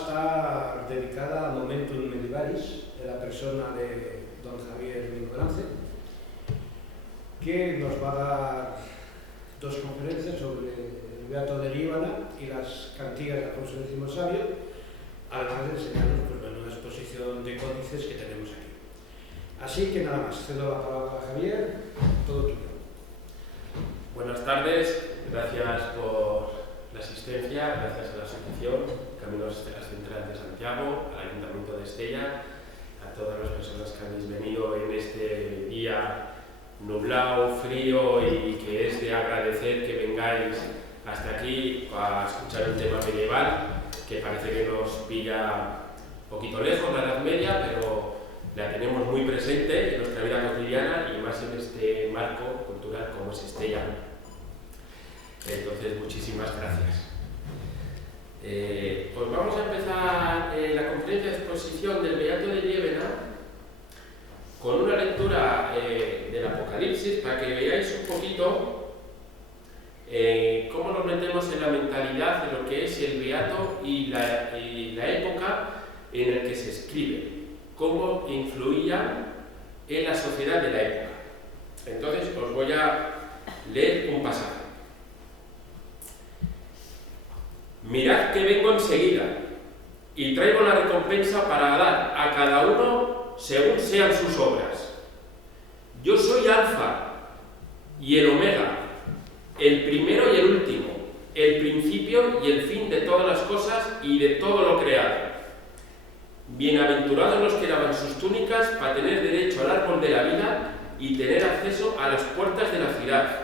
está dedicada a Momentum Medivalis, de la persona de don Javier Mingonance, que nos va a dar dos conferencias sobre el Beato de Líbana y las cantigas de Alfonso X Sabio, además de enseñarnos una exposición de códices que tenemos aquí. Así que nada más, cedo la palabra a Javier, todo tuyo. Buenas tardes, gracias por la asistencia, gracias a la Asociación Caminos Central de Santiago, al Ayuntamiento de Estella, a todas las personas que habéis venido en este día nublado, frío y que es de agradecer que vengáis hasta aquí a escuchar un tema medieval que parece que nos pilla un poquito lejos de la Edad Media, pero la tenemos muy presente en nuestra vida cotidiana y más en este marco cultural como es Estella. Entonces, muchísimas gracias. Pues vamos a empezar la conferencia de exposición del Beato de Líbana con una lectura del Apocalipsis para que veáis un poquito cómo nos metemos en la mentalidad de lo que es el Beato y la época en la que se escribe, cómo influía en la sociedad de la época. Entonces os voy a leer un pasaje. Mirad que vengo enseguida y traigo la recompensa para dar a cada uno según sean sus obras. Yo soy Alfa y el Omega, el primero y el último, el principio y el fin de todas las cosas y de todo lo creado. Bienaventurados los que lavan sus túnicas para tener derecho al árbol de la vida y tener acceso a las puertas de la ciudad.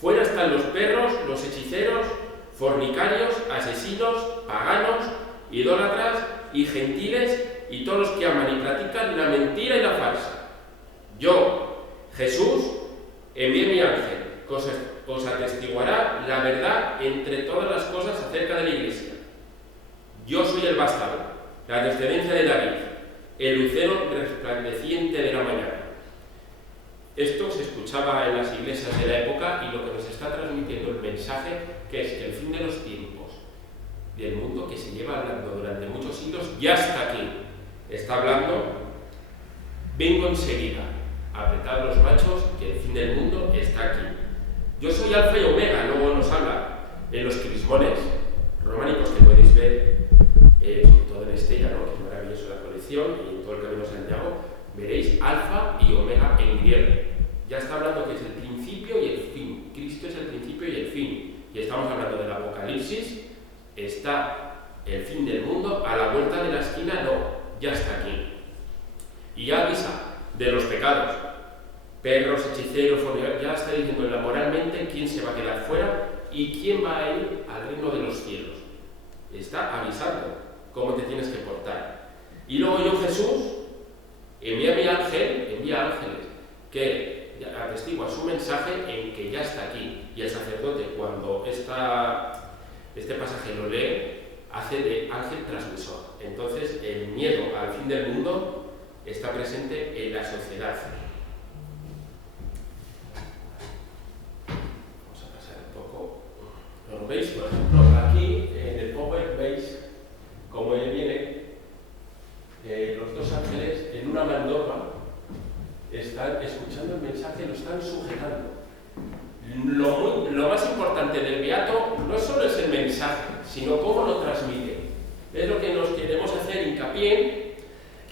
Fuera están los perros, los hechiceros, fornicarios, asesinos, paganos, idólatras y gentiles y todos los que aman y practican la mentira y la farsa. Yo, Jesús, envié mi ángel, que os atestiguará la verdad entre todas las cosas acerca de la Iglesia. Yo soy el vástago, la descendencia de David, el lucero resplandeciente de la mañana. Esto se escuchaba en las iglesias de la época y lo que nos está transmitiendo el mensaje que es que el fin de los tiempos del mundo que se lleva hablando durante muchos siglos ya está aquí. Está hablando, vengo enseguida, apretad los machos que el fin del mundo está aquí. Yo soy Alfa y Omega, luego nos habla en los crismones románicos que podéis ver, sobre todo en Estella, ¿no? Que es maravilloso la colección, y en todo el Camino de Santiago, veréis Alfa y Omega en griego. Ya está hablando que es el principio y el fin. Cristo es el principio y el fin. Y estamos hablando del Apocalipsis, está el fin del mundo, a la vuelta de la esquina no, ya está aquí. Y ya avisa de los pecados. Perros, hechiceros, ya está diciendo moralmente quién se va a quedar fuera y quién va a ir al reino de los cielos. Está avisando cómo te tienes que portar. Y luego yo, Jesús, envía ángeles que atestigua su mensaje en que ya está aquí. Y el sacerdote, cuando este pasaje lo lee, hace de ángel transmisor. Entonces, el miedo al fin del mundo está presente en la sociedad. Vamos a pasar un poco. ¿Lo veis? Por ejemplo, aquí en el PowerPoint veis cómo él viene. Los dos ángeles en una mandorra están escuchando el mensaje, lo están sujetando. Lo más importante del Beato no solo es el mensaje, sino cómo lo transmite. Es lo que nos queremos hacer hincapié.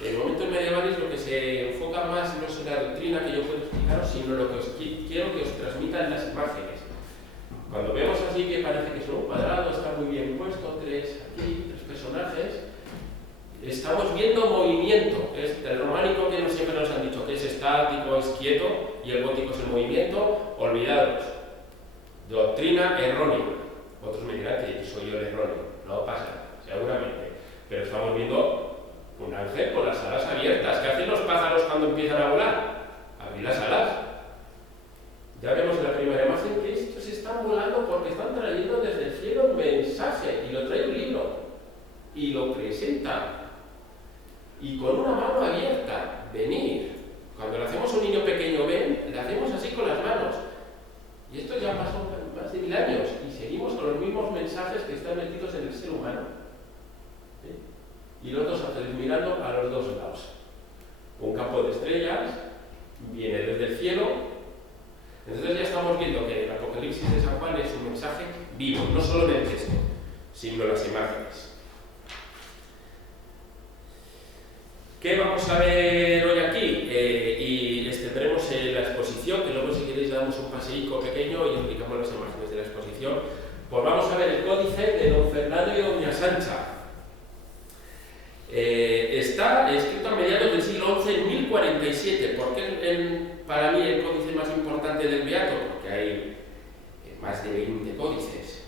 En momentos medievales lo que se enfoca más no es en la doctrina que yo puedo explicaros, sino lo que quiero que os transmitan las imágenes. Cuando vemos así que parece que es un cuadrado, está muy bien puesto, tres personajes, estamos viendo movimiento. Es el románico que siempre nos han dicho que es estático, es quieto, y el gótico es el movimiento. Olvidados. Doctrina errónea. Otros me dirán que soy yo el erróneo. No pasa, seguramente. Pero estamos viendo un ángel con las alas abiertas. ¿Qué hacen los pájaros cuando empiezan a volar? Abrir las alas. Ya vemos en la primera imagen que estos están volando porque están trayendo desde el cielo un mensaje, y lo trae un libro, y lo presenta. Y con una mano abierta, venir. Cuando le hacemos a un niño pequeño, ven, le hacemos así con las manos. Y esto ya pasó más de 1000 años y seguimos con los mismos mensajes que están metidos en el ser humano. campo de estrellas, viene desde el cielo. Entonces ya estamos viendo que el Apocalipsis de San Juan es un mensaje vivo, no solo del texto, sino las imágenes. ¿Qué vamos a ver hoy aquí? Y les tendremos en la exposición, que luego si queréis damos un paseíco pequeño y explicamos las imágenes de la exposición. Pues vamos a ver el códice de don Fernando y doña Sancha. Está escrito a mediados del siglo XI, en 1047. ¿Por qué para mí el códice más importante del Beato? Porque hay más de 20 códices,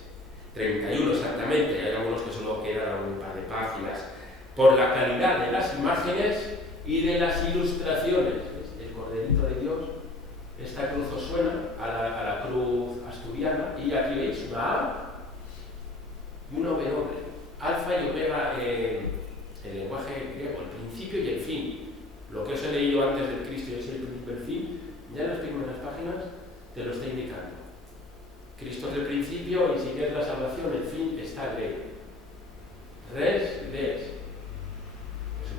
31 exactamente, hay algunos que solo quedan un par de páginas. Por la calidad de las imágenes y de las ilustraciones. ¿Ves? El Corderito de Dios, esta cruz os suena a la cruz asturiana, y aquí veis una A y una W, alfa y omega en el lenguaje griego, el principio y el fin. Lo que os he leído antes del Cristo y es el principio y el fin, ya en las primeras páginas te lo está indicando. Cristo es el principio y si quieres la salvación, el fin está griego. Res, des.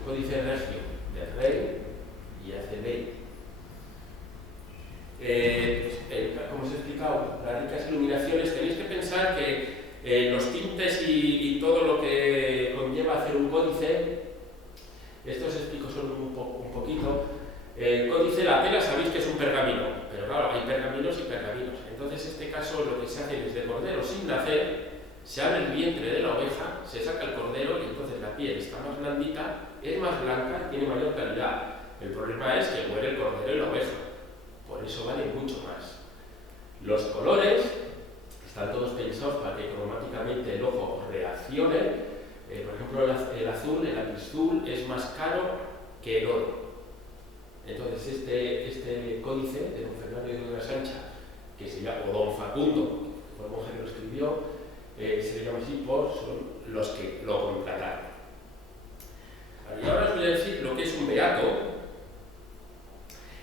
Códice regio, del rey y hace ley. Como os he explicado, las ricas iluminaciones, tenéis que pensar que los tintes y todo lo que conlleva hacer un códice, esto os explico solo un poquito. El códice, la tela, sabéis que es un pergamino, pero claro, hay pergaminos y pergaminos. Entonces, en este caso, lo que se hace es de cordero sin nacer, se abre el vientre de la oveja, se saca el cordero y entonces la piel está más blandita, es más blanca y tiene mayor calidad. El problema es que muere el cordero y la oveja, por eso vale mucho más. Los colores están todos pensados para que cromáticamente el ojo reaccione. Por ejemplo, el azul, el apizul, es más caro que el oro. Entonces este códice de don Fernando y doña Sancha, que se llama, o don Facundo, que fue el monje que lo escribió, se le llama así por son los que lo completaron. Y ahora os voy a decir lo que es un beato,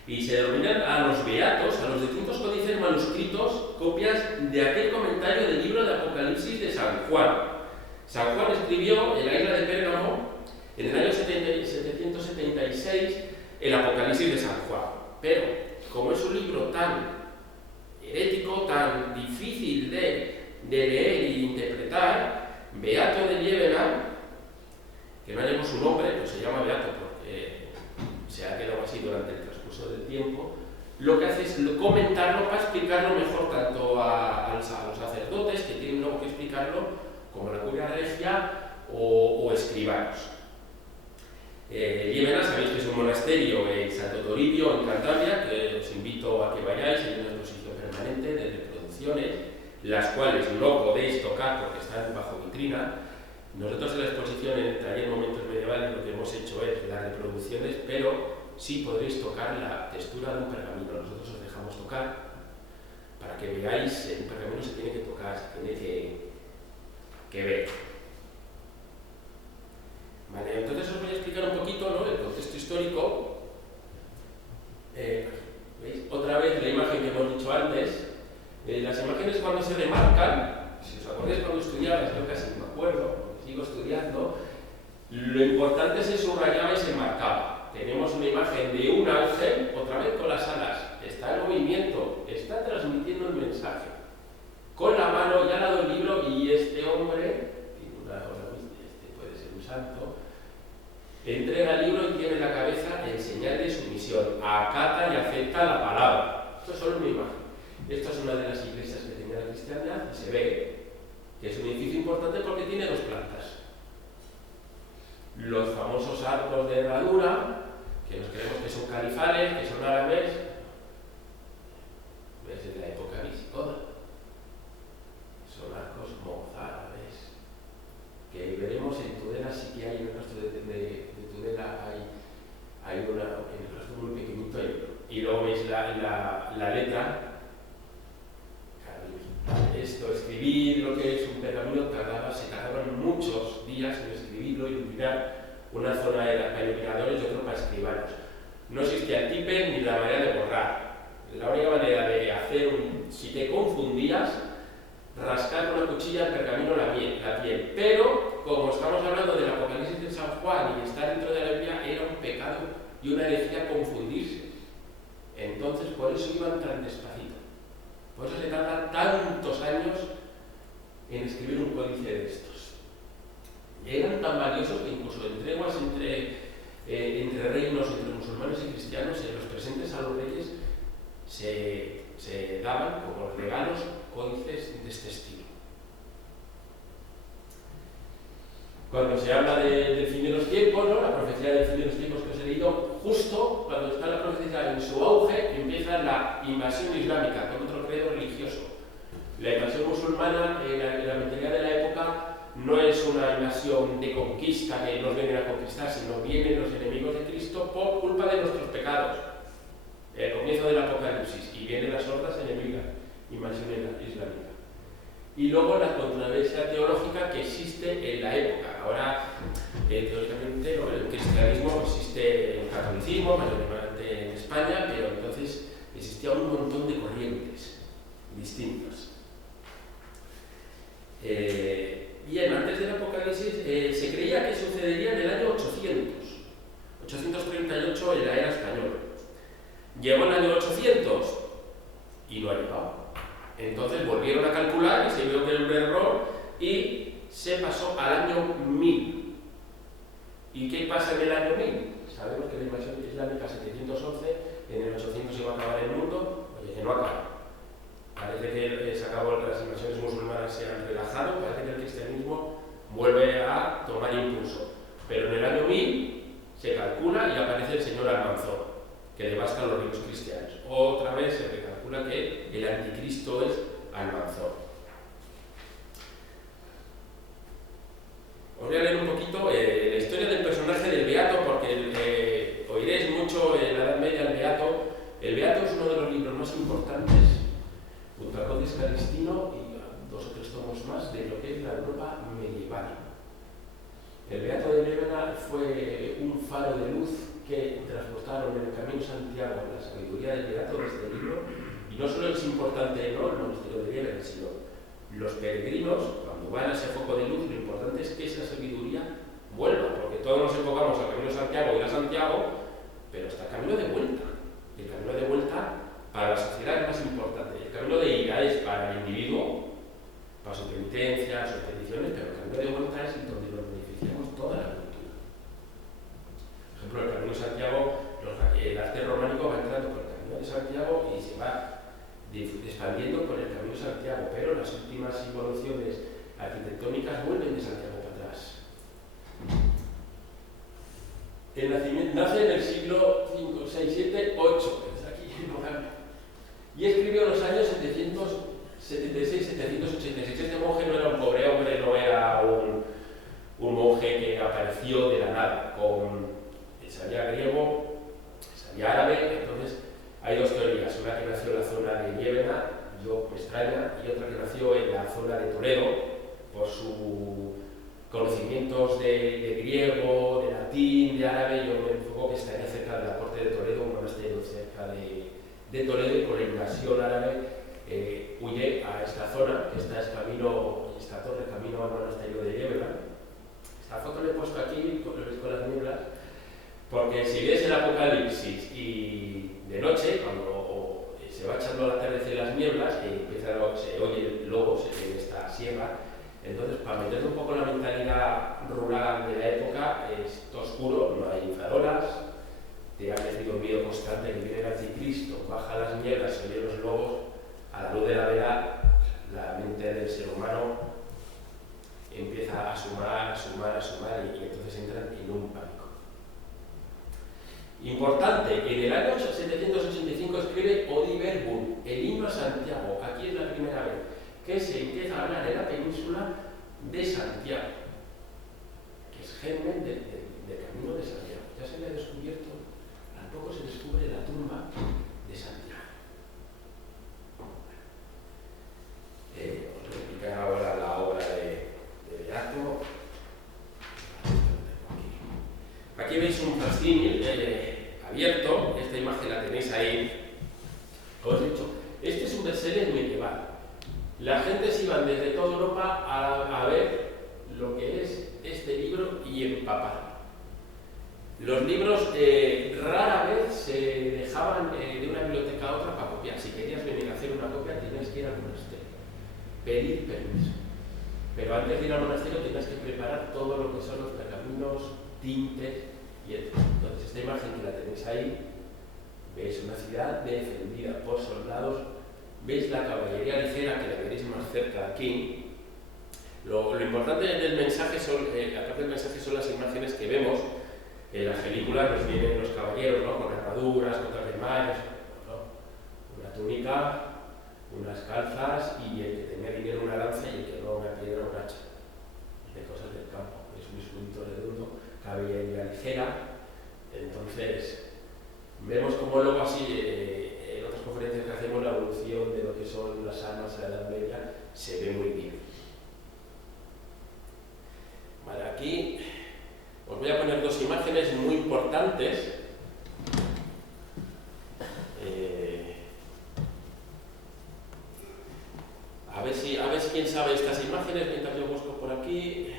y se denominan a los beatos, a los distintos códices manuscritos, copias de aquel comentario del libro de Apocalipsis de San Juan. San Juan escribió en la isla de Pérgamo, en el año 776, el Apocalipsis de San Juan. Pero, como es un libro tan herético, tan difícil de leer e interpretar, Beato de Liébana, que no hallemos su nombre, pues se llama Beato porque se ha quedado así durante el transcurso del tiempo, lo que hace es comentarlo para explicarlo mejor tanto a los sacerdotes, que tienen luego que explicarlo, como la curia regia o escribanos. Liébana, sabéis que es un monasterio en Santo Toribio, en Cantabria, que os invito a que vayáis, hay una exposición permanente de reproducciones, las cuales no podéis tocar porque están bajo vitrina. Nosotros en la exposición, en el taller Momentos Medievales, lo que hemos hecho es las reproducciones, pero sí podréis tocar la textura de un pergamino. Nosotros os dejamos tocar para que veáis, un pergamino se tiene que tocar, se tiene que ver. Vale, entonces os voy a explicar un poquito, ¿no?, el contexto histórico. ¿Veis? Otra vez la imagen que hemos dicho antes. Las imágenes cuando se remarcan, si os acordáis cuando estudiabais, yo casi me acuerdo, sigo estudiando, lo importante es que subrayaba y se marcaba. Tenemos una imagen de un ángel, otra vez con las alas, está en movimiento, está transmitiendo el mensaje. Con la mano ya ha dado el libro y este hombre, puede ser un santo, entrega el libro y tiene la cabeza en señal de sumisión, acata y acepta la palabra. Esto es solo una imagen. Esta es una de las iglesias que tenía la cristiandad y se ve que es un edificio importante porque tiene dos plantas. Los famosos arcos de herradura, que nos creemos que son califales, que son árabes, desde la época visigoda. Son arcos mozárabes, que veremos en Tudela, sí que hay en el resto de Tudela, hay en el resto muy pequeñito, y luego veis la letra. Esto, escribir lo que es un pergamino, se tardaban muchos días en escribirlo, iluminar. Una zona era para iluminadores y otra para escribanos. No existía el tipe ni la manera de borrar. La única manera de hacer si te confundías, rascar con una cuchilla el pergamino la piel. Pero, como estamos hablando del Apocalipsis de San Juan y estar dentro de la Biblia, era un pecado y una herejía confundirse. Entonces, por eso iban tan despacito. Por eso se tardan tantos años en escribir un códice de estos. Eran tan valiosos que incluso en treguas entre reinos, entre musulmanes y cristianos, los presentes a los reyes se daban como regalos códices de este estilo. Cuando se habla del fin de los tiempos, ¿no? La profecía del fin de los tiempos que os he leído, justo cuando está la profecía en su auge, empieza la invasión islámica con otro credo religioso. La invasión musulmana, en la mentalidad de la época, no es una invasión de conquista que nos vienen a conquistar, sino vienen los enemigos de Cristo por culpa de nuestros pecados. El comienzo del Apocalipsis, y vienen las hordas enemigas, invasión islámica. Y luego la controversia teológica que existe en la época. Ahora, teóricamente, ¿no? El cristianismo existe, el catolicismo, mayormente en España, pero entonces existía un montón de corrientes distintas. Bien, antes del Apocalipsis se creía que sucedería en el año 838 en la era española. Llegó el año 800 y no ha llegado. Entonces volvieron a calcular y se vio que era un error y se pasó al año 1000. ¿Y qué pasa en el año 1000? Sabemos que la invasión islámica 711, en el 800 iba a acabar el mundo. Oye, que no acaba. Parece que se acabó, las invasiones musulmanas se han relajado, parece que el cristianismo vuelve a tomar impulso. Pero en el año 1000 se calcula y aparece el señor Almanzor, que devasta a los reinos cristianos. Otra vez se recalcula que el anticristo es Almanzor. Os voy a leer un poquito la historia del personaje del Beato, porque oiréis mucho en la Edad Media el Beato. El Beato es uno de los libros más importantes, junto al Codex Calistino y a 2 o 3 tomos más, de lo que es la Europa medieval. El Beato de Llévena fue un faro de luz que transportaron en el Camino Santiago la sabiduría del Beato de este libro, y no solo es importante, ¿no?, el monasterio de Llévena, sino los peregrinos, cuando van a ese foco de luz, lo importante es que esa sabiduría vuelva, porque todos nos enfocamos al Camino Santiago, ir a Santiago, pero está el camino de vuelta. Y el camino de vuelta para la sociedad es más importante. El camino de ida es para el individuo, para su penitencia, sus peticiones, pero el camino de vuelta es donde nos beneficiamos toda la cultura. Por ejemplo, el Camino de Santiago, el arte románico va entrando por el Camino de Santiago y se va expandiendo por el Camino de Santiago, pero las últimas evoluciones arquitectónicas vuelven de Santiago para atrás. El nacimiento nace en el siglo V, VI, VII, VIII, es aquí en Morán, y escribió en los años 776-786. Este monje no era un pobre hombre, no era un monje que apareció de la nada, sabía griego, sabía árabe. Entonces hay 2 teorías, una que nació en la zona de Llévena, yo me extraña, y otra que nació en la zona de Toledo, por sus conocimientos de griego, de latín, de árabe. Yo me enfoco que estaría cerca de la corte de Toledo, un monasterio cerca de Toledo, y con la invasión árabe huye a esta zona. Esta torre, camino al monasterio de Llévena. Esta foto la he puesto aquí, lo veis con las nieblas, porque si ves el Apocalipsis y de noche, cuando se va echando la atardecer las nieblas, se oye lobos en esta sierra. Entonces, para meterle un poco la mentalidad rural de la época, es oscuro, no hay farolas, te ha metido un miedo constante que viene el anticristo, baja las nieblas, se oyen los lobos. A la luz de la vela, la mente del ser humano empieza a sumar, y entonces entran en un pánico. Importante, en el año 785 escribe Odi Verbum, el himno a Santiago. Aquí es la primera vez que se empieza a hablar en la península de Santiago, que es germen del camino de Santiago. Ya se había descubierto, al poco se descubre la tumba de Santiago. Os voy a explicar ahora la obra de Beato. Aquí veis un fascínil abierto. Esta imagen la tenéis ahí. Os he dicho, este es un bestseller medieval. La gente se iba desde toda Europa a ver lo que es este libro y empapar. Los libros rara vez se dejaban de una biblioteca a otra para copiar. Si querías venir a hacer una copia tenías que ir al monasterio, pedir permiso. Pero antes de ir al monasterio tenías que preparar todo lo que son los pergaminos, tintes y etc. Entonces esta imagen que la tenéis ahí, veis una ciudad defendida por soldados, veis la caballería ligera que la veréis más cerca aquí. Lo importante del mensaje son, aparte del mensaje, son las imágenes que vemos. En las películas nos vienen los caballeros, ¿no? Con armaduras, cotas de mallas, ¿no? Una túnica, unas calzas y el que tenía dinero una lanza y el que no una piedra o un hacha. De cosas del campo. Es un escudito redondo, caballería ligera. Entonces, vemos como luego así, en otras conferencias que hacemos, la evolución de lo que son las armas de la Edad Media se ve muy bien. Vale, aquí os voy a poner dos imágenes muy importantes. A ver quién sabe estas imágenes mientras yo busco por aquí.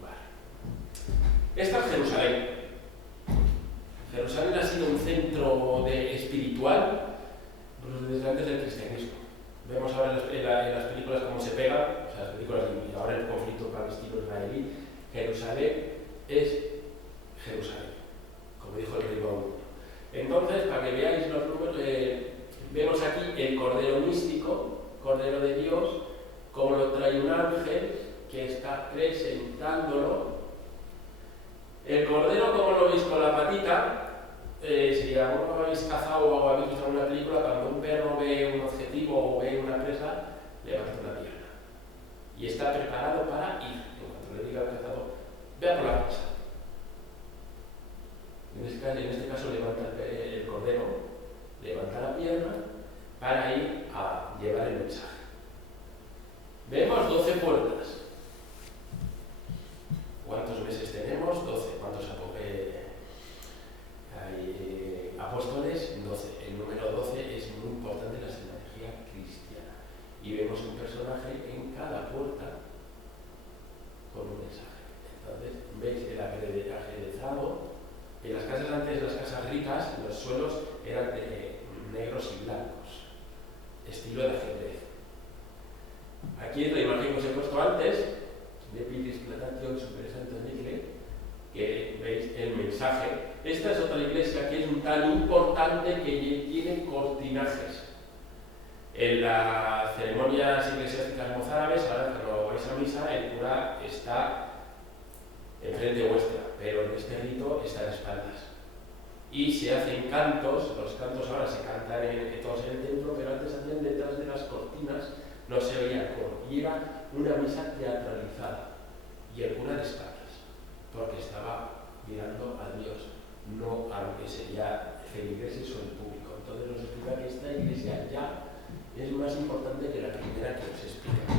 Vale. Esta es Jerusalén. Jerusalén ha sido un centro espiritual desde antes del cristianismo. Vemos ahora en las películas cómo se pega, o sea, las películas y ahora el conflicto palestino-israelí. Jerusalén es Jerusalén, como dijo el rey David. Entonces, para que veáis los números, vemos aquí el Cordero místico, Cordero de Dios, como lo trae un ángel que está presentándolo. El Cordero, como lo veis con la patita, si alguno habéis cazado o habéis visto alguna película, cuando un perro ve un objetivo o ve una presa, levanta una pierna. Y está preparado para ir. En cuanto le diga al cazador, vea por la presa. En este caso levanta el cordero, levanta la pierna para ir a llevar el mensaje. Vemos 12 puertas. ¿Cuántos meses tenemos? 12. ¿Cuántos apóstoles? 12. El número 12 es muy importante en la sinergia cristiana. Y vemos un personaje en cada puerta con un mensaje. Entonces, veis el ajedrezado. En las casas antes, las casas ricas, los suelos eran negros y blancos, estilo de ajedrez. Aquí es la imagen que os he puesto antes, de Pitis Platatio, Super Santo Nicle, que veis el mensaje. Esta es otra iglesia que es tan importante que tiene cortinajes. En las ceremonias eclesiásticas mozárabes, ahora cuando vais a misa, el cura está enfrente vuestra, pero en este rito está de espaldas. Y se hacen cantos, los cantos ahora se cantan todos en el templo, pero antes hacían detrás de las cortinas, no se oía el coro. Y era una misa teatralizada, y el cura de espaldas, porque estaba mirando a Dios, no a lo que sería feligreses o el público. Entonces nos explica que esta iglesia ya es más importante que la primera que os explica.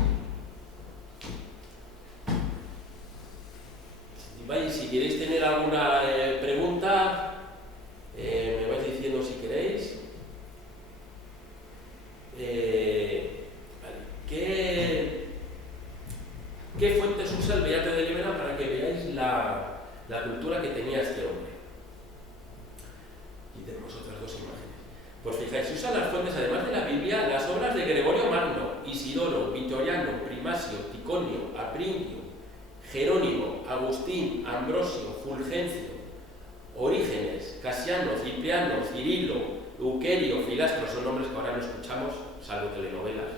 Si queréis tener alguna pregunta, me vais diciendo si queréis. ¿Qué fuentes usa el Beato de Libera para que veáis la cultura que tenía este hombre? Y tenemos otras dos imágenes. Pues fijáis, usa las fuentes, además de la Biblia, las obras de Gregorio Magno, Isidoro, Vitoriano, Primasio, Ticonio, Aprinio, Jerónimo, Agustín, Ambrosio, Fulgencio, Orígenes, Casiano, Cipriano, Cirilo, Euquerio, Filastro, son nombres que ahora no escuchamos, salvo telenovelas,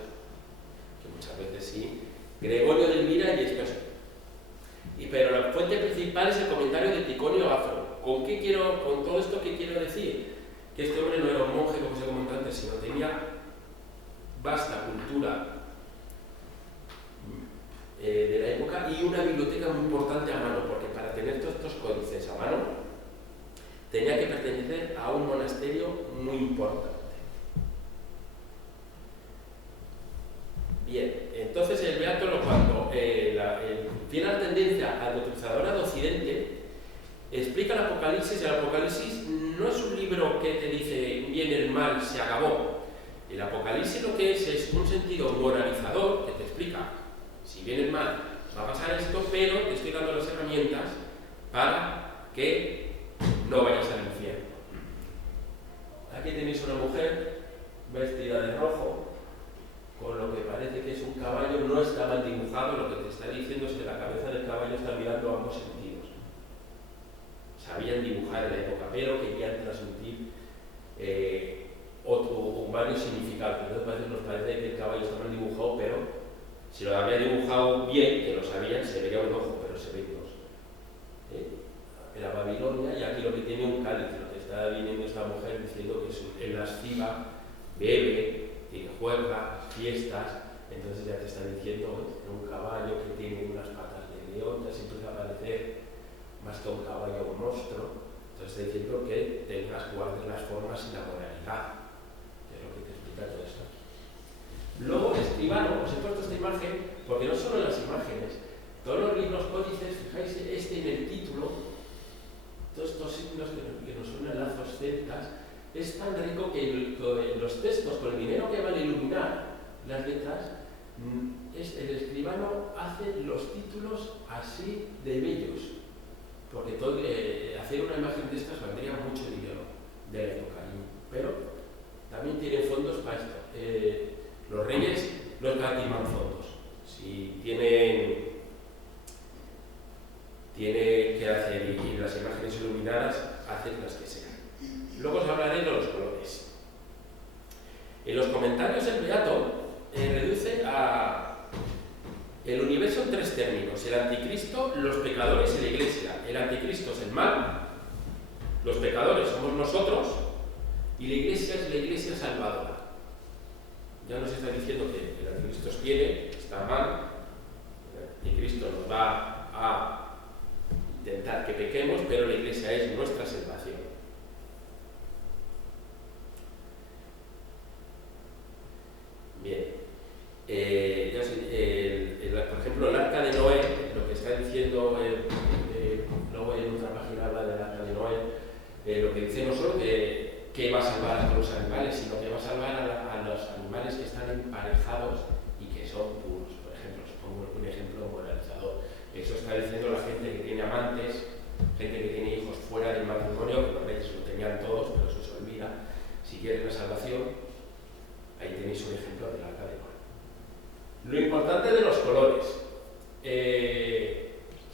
que muchas veces sí, Gregorio de Elvira y Espeso. Pero la fuente principal es el comentario de Ticonio Afro. Con todo esto, ¿qué quiero decir? Que este hombre no era un monje, como se comentó antes, sino tenía vasta cultura de la época y una biblioteca muy importante a mano, porque para tener todos estos códices a mano tenía que pertenecer a un monasterio muy importante. Bien, entonces el Beato, cuando tiene la tendencia adoctrinadora de Occidente, explica el Apocalipsis. El Apocalipsis no es un libro que te dice viene el mal, se acabó. El Apocalipsis lo que es un sentido moralizador que te explica: si viene el mal, va a pasar esto, pero te estoy dando las herramientas para que no vayas al infierno. Aquí tenéis una mujer vestida de rojo, con lo que parece que es un caballo. No está mal dibujado, lo que te está diciendo es que la cabeza del caballo está mirando a ambos sentidos. Sabían dibujar en la época, pero querían transmitir varios significados. Entonces nos parece que el caballo está mal dibujado, pero si lo había dibujado bien, que lo sabían, se vería un ojo, pero se ven dos. Era Babilonia, y aquí lo que tiene un cáliz, lo que está viniendo esta mujer diciendo que en lasciva, bebe, tiene juega, fiestas. Entonces ya te está diciendo un caballo que tiene unas patas de león, ya se empieza a parecer más que un caballo, un monstruo. Entonces está diciendo que tengas, guardes las formas y la moralidad, que es lo que te explica todo esto. Luego, escribano, os he puesto esta imagen porque no solo las imágenes, todos los libros códices, fijáis en el título, todos estos signos que nos suenan lazos celtas, es tan rico que en los textos, con el dinero que van a iluminar las letras, el escribano hace los títulos así de bellos, porque hacer una imagen de estas valdría mucho dinero de la época, pero también tiene fondos para esto. Los reyes no escatiman fondos. Si tiene que hacer y las imágenes iluminadas, hacen las que sean. Luego os hablaré de los colores. En los comentarios el Beato reduce el universo en tres términos: el anticristo, los pecadores y la iglesia. El anticristo es el mal, los pecadores somos nosotros, y la iglesia es la iglesia salvadora. Ya nos está diciendo que el anticristo viene, está mal, el anticristo nos va a intentar que pequemos, pero la iglesia es nuestra salvación. Bien. Por ejemplo, el arca de Noé, lo que está diciendo, luego en otra página habla del arca de Noé, lo que dice no solo que va a salvar a los animales, sino que va a salvar a los animales que están emparejados y que son puros. Por ejemplo, os pongo un ejemplo moralizador. Eso está diciendo la gente que tiene amantes, gente que tiene hijos fuera del matrimonio, que los reyes lo tenían todos, pero eso se olvida. Si quieren la salvación, ahí tenéis un ejemplo del arca de Noé. Lo importante de los colores.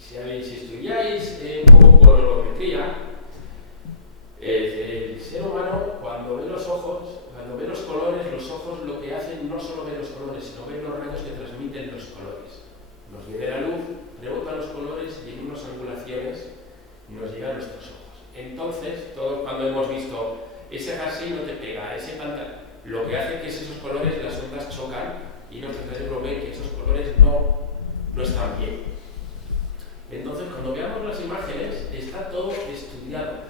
Si estudiáis un poco colorimetría, el ser humano, cuando ve los ojos, cuando ve los colores, los ojos lo que hacen no solo ver los colores, sino ver los rayos que transmiten los colores. Nos viene la luz, rebota los colores y en unas angulaciones nos llega a nuestros ojos. Entonces, todos cuando hemos visto ese jersey no te pega, ese pantalón, lo que hace que esos colores, las ondas chocan y nuestro cerebro ve que esos colores no están bien. Entonces, cuando veamos las imágenes, está todo estudiado.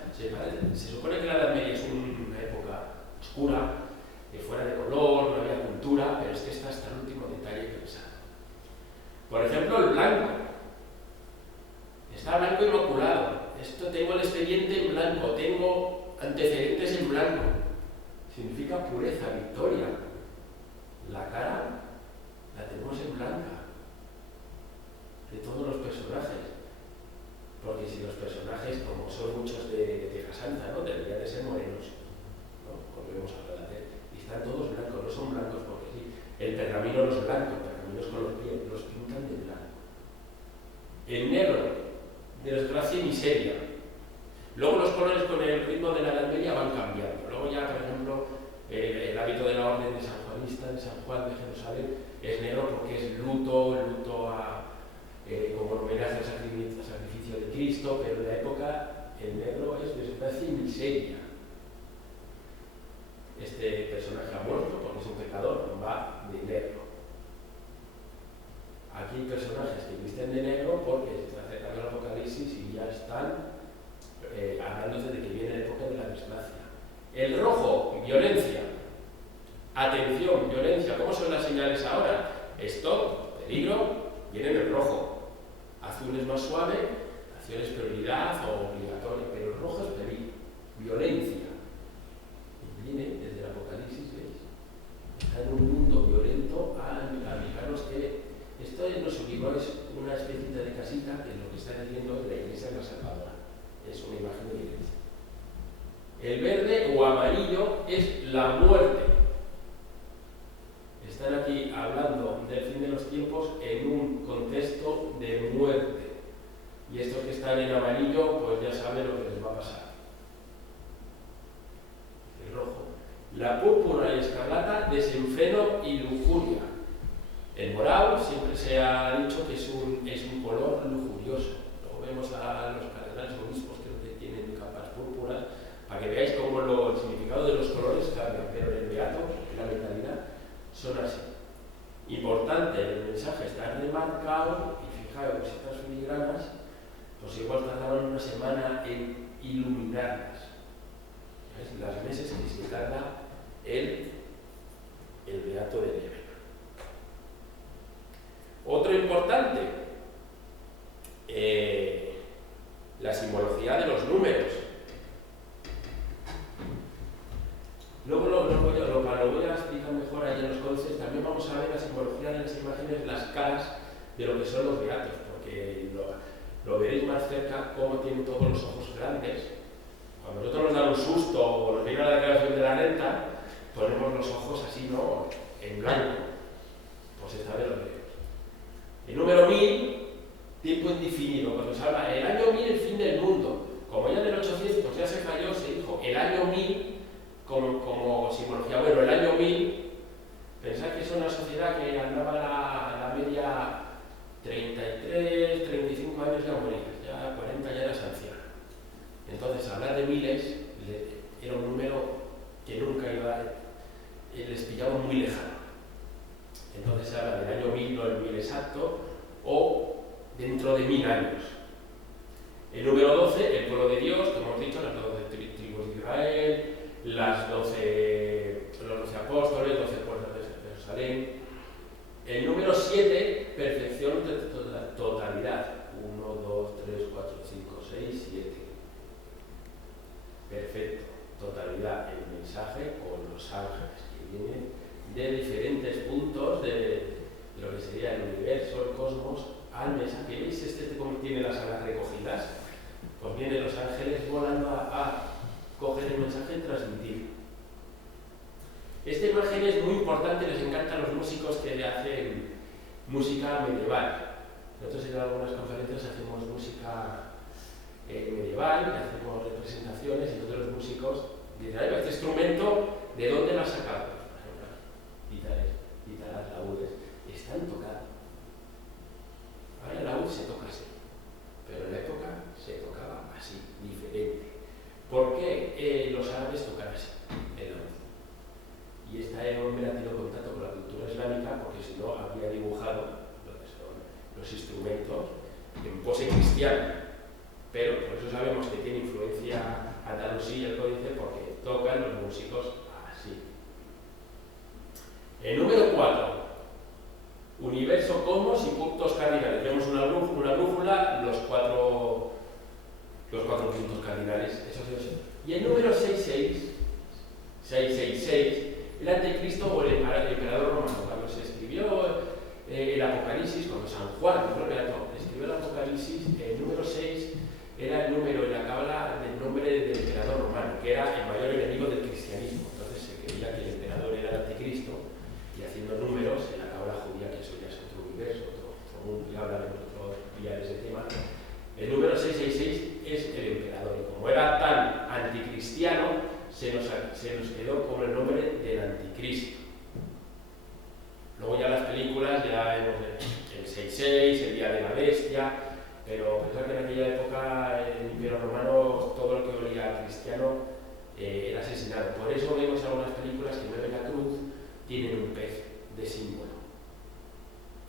Se supone que la Edad Media es una época oscura, fuera de color, no había cultura, pero es que está hasta el último detalle pensado. Por ejemplo, el blanco. Está blanco inmaculado. Tengo el expediente en blanco, tengo antecedentes en blanco. Significa pureza, victoria. La cara la tenemos en blanca. De todos los personajes. Porque si los personajes, como son muchos de Tierra Santa, ¿no?, deberían de ser morenos, ¿no? Volvemos a hablar de él. Y están todos blancos, no son blancos porque sí. El pergamino no es blanco, el pergamino es color piel, los pintan de blanco. El negro, desgracia y miseria. Luego los colores con el ritmo de la Edad Media van cambiando. Luego ya, por ejemplo, el hábito de la orden de San Juanista, de San Juan de Jerusalén, es negro porque es luto como homenaje al sacrificio de Cristo, pero en la época el negro es desgracia y miseria. Este personaje ha muerto porque es un pecador, va de negro. Aquí hay personajes que visten de negro porque se está acercando el Apocalipsis y ya están hablándose de que viene la época de la desgracia. El rojo, violencia. Atención, violencia. ¿Cómo son las señales ahora? Stop, peligro, viene en el rojo. Azul es más suave, acción es prioridad o obligatoria, pero el rojo es peligro, violencia. Y viene desde el Apocalipsis, ¿veis? Está en un mundo violento a indicarnos que esto no es un libro, es una especie de casita que lo que está diciendo es la Iglesia es la Salvadora. El verde o amarillo es la muerte. Están aquí hablando del fin de los tiempos en un contexto de muerte. Y estos que están en amarillo, pues ya saben lo que les va a pasar. El rojo. La púrpura y escarlata, desenfreno y lujuria. El morado siempre se ha dicho que es un color lujurioso. Luego vemos a los cardenales obispos, creo que tienen capas púrpuras, para que veáis cómo el significado de los colores cambia, pero en el beato, en la mentalidad, son así. Importante, el mensaje está remarcado, y fijaos que estas filigranas, pues igual tardaron una semana en iluminarlas. ¿Veis? Las meses que se tarda el beato de Lébena. Otro importante, la simbología de los números. Luego lo voy a explicar mejor ahí en los códices. También vamos a ver la simbología de las imágenes, las caras de lo que son los beatos, porque lo veréis más cerca cómo tienen todos los ojos grandes. Cuando nosotros nos dan un susto o nos viene la declaración de la renta, ponemos los ojos así, ¿no?, en blanco. Pues esta vez lo veremos. El número 1000, tiempo indefinido. Cuando se habla el año 1000, el fin del mundo. Como ya en el 800 ya se cayó, se dijo el año 1000 como simbología. Bueno, el año 1000, pensad que es una sociedad que andaba a la media 33, 35 años ya morías, ya 40 ya eras anciano. Entonces, hablar de miles era un número que nunca les pillaba muy lejano. Entonces se habla del año 1000, no el 1000 exacto, o dentro de 1000 años. El número 12, el pueblo de Dios, como hemos dicho, las 12 tribus de Israel, los 12 apóstoles, 12 puertas de Jerusalén. El número 7, perfección de totalidad. 1, 2, 3, 4, 5, 6, 7. Perfecto, totalidad. El mensaje con los ángeles que vienen de diferentes puntos de lo que sería el universo, el cosmos, al mensaje. ¿Veis cómo tiene las alas recogidas? Pues vienen los ángeles volando a coger el mensaje y transmitir. Esta imagen es muy importante, les encantan los músicos que hacen música medieval. Nosotros en algunas conferencias hacemos música medieval, hacemos representaciones, y todos los músicos dicen, este instrumento, ¿de dónde lo has sacado? Guitarras, laúdes, están tocados. Ahora el laúd se toca así, pero en la época se tocaba así, diferente. ¿Por qué los árabes tocan así el laúd? Y este hombre ha tenido contacto con la cultura islámica, porque si no habría dibujado lo que son los instrumentos en pose cristiana. Pero por eso sabemos que tiene influencia andalusí el códice, porque tocan los músicos así. El número 4, universo, cosmos y puntos cardinales. Vemos una brújula, los cuatro puntos cardinales. Y el número 666, el anticristo o el emperador romano. Cuando se escribió el Apocalipsis, cuando San Juan, escribió el Apocalipsis, el número 6 era el número en la cábala del nombre del emperador romano, que era el mayor enemigo del cristianismo. Entonces se creía que el emperador era el anticristo. Y haciendo números en la cábala judía, que eso ya es otro universo, otro mundo, y hablaremos otro día de ese tema. El número 666 es el emperador, y como era tan anticristiano, se nos quedó como el nombre del anticristo. Luego ya las películas, ya vemos el 66, el Día de la Bestia, pero pensar que en aquella época el Imperio Romano, todo lo que olía cristiano era asesinado. Por eso vemos algunas películas que mueven la cruz, tienen un pez de símbolo,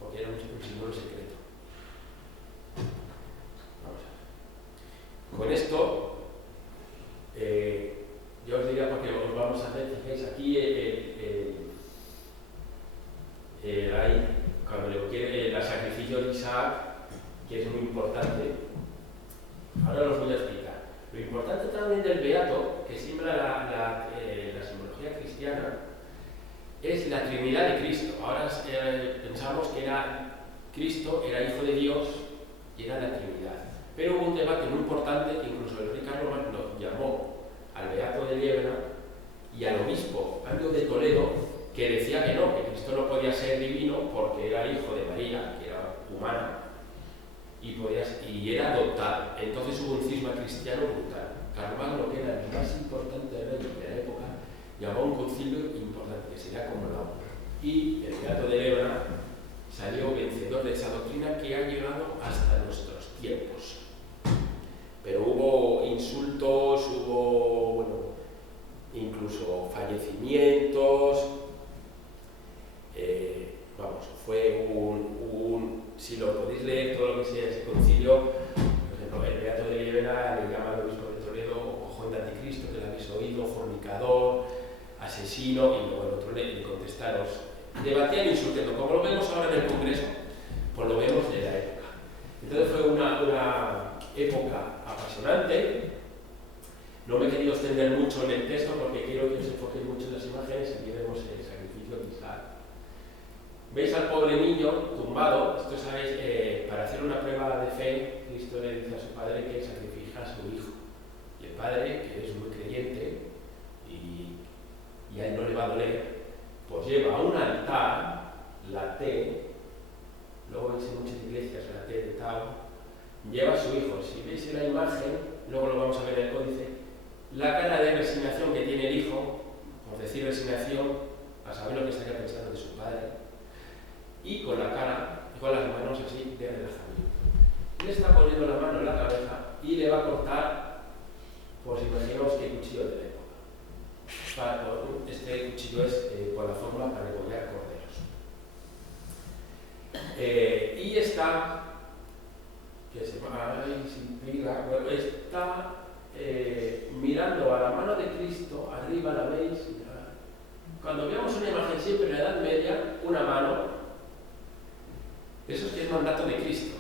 porque era un símbolo secreto. Vamos a ver. Con esto, yo os diría, porque os vamos a hacer, fijáis aquí ahí, cuando le quiere el sacrificio de Isaac, que es muy importante. Ahora os voy a explicar. Lo importante también del beato, que siembra la simbología cristiana, es la Trinidad de Cristo. Ahora pensamos que Cristo era hijo de Dios y era la Trinidad. Pero hubo un debate muy importante que incluso el rey Carlos Magno llamó al beato de y era adoptado. Entonces hubo un cisma cristiano brutal. Carlomagno, que era el más importante rey de la época, llamó a un concilio importante, que sería como la ONU. Y el Beato de Lébana salió vencedor de esa doctrina que ha llegado hasta nuestros tiempos. Pero hubo insultos, hubo, bueno, incluso fallecimientos. Vamos, fue si lo podéis leer todo lo que sea ese concilio, por ejemplo, el Beato de Lébana le llama al obispo de Toledo cojón de anticristo, que lo habéis oído, fornicador, asesino, y luego el otro le contestaron. Debatían insultando, como lo vemos ahora en el Congreso, pues lo vemos de la época. Entonces fue una época apasionante. No me he querido extender mucho en el texto porque quiero que os enfoquéis mucho en las imágenes. Aquí vemos el sacrificio de Isaac. ¿Veis al pobre niño tumbado? Esto sabéis, para hacer una prueba de fe, Cristo le dice a su padre que sacrifica a su hijo. Y el padre, que es muy creyente y a él no le va a doler, pues lleva a un altar, la T, luego veis en muchas iglesias la T de Tao, lleva a su hijo. Si veis en la imagen, luego lo vamos a ver en el códice, la cara de resignación que tiene el hijo, por decir resignación, a saber lo que estaría pensando de su padre, y con la cara, y con las manos así de relajamiento. Le está poniendo la mano en la cabeza y le va a cortar, pues imaginaos qué cuchillo de la época. Este cuchillo es con la fórmula para degollar corderos. Y está, que se llama, bueno, está mirando a la mano de Cristo, arriba la veis. Cuando veamos una imagen siempre en la Edad Media, una mano, eso es que es mandato de Cristo.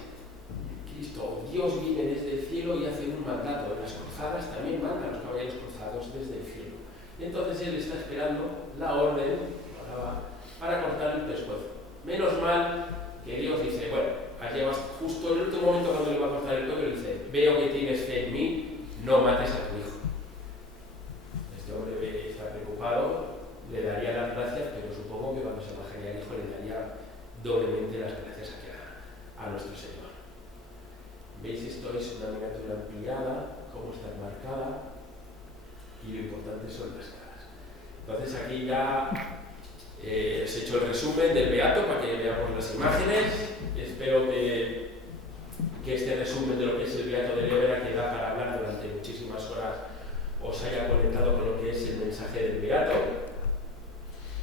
Cristo, Dios viene desde el cielo y hace un mandato. En las cruzadas también mandan los caballeros cruzados desde el cielo. Entonces él está esperando la orden para cortar el pescuezo. Menos mal que Dios dice, bueno, justo en el último momento cuando le va a cortar el cuello, le dice, veo que tienes fe en mí, no mates a tu hijo. Este hombre está preocupado, le daría las gracias, pero supongo que cuando se bajaría el hijo le daría doblemente las gracias a nuestro Señor. ¿Veis? Esto es una miniatura ampliada, cómo está enmarcada, y lo importante son las caras. Entonces aquí ya os he hecho el resumen del Beato para que veamos las imágenes. Espero que este resumen de lo que es el Beato de Lébana, que da para hablar durante muchísimas horas, os haya conectado con lo que es el mensaje del Beato.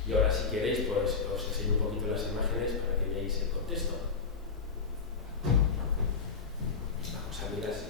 Y ahora, si queréis, pues os enseño un poquito las imágenes para que veáis el contexto. Vamos a mirar si